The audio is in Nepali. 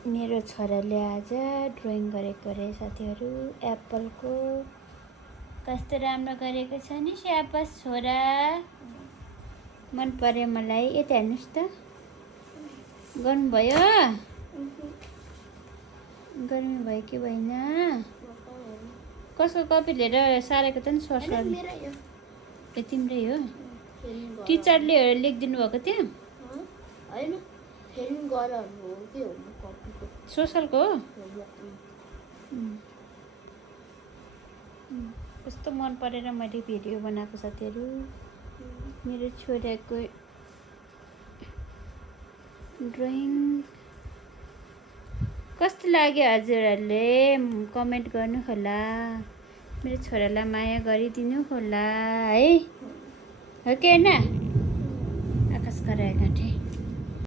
मेरो छोराले आज ड्रइङ गरेको रे साथीहरू एप्पलको। कस्तो राम्रो गरेको छ नि स्याबास छोरा, मन पर्यो मलाई। यता हेर्नुहोस् त, गर्नुभयो? गर्मी भयो कि भएन? कसको कपी लिएर सारेको त नि सरसर? ए तिम्रै हो? टिचरले लेखिदिनु भएको थियो? सोसलको हो? कस्तो मन परेर मैले भिडियो बनाएको साथीहरू। मेरो छोराको ड्रइङ कस्तो लाग्यो हजुरहरूले कमेन्ट गर्नु होला। मेरो छोरालाई माया गरिदिनु होला है, हो कि होइन? आकाश कराए गाँठे।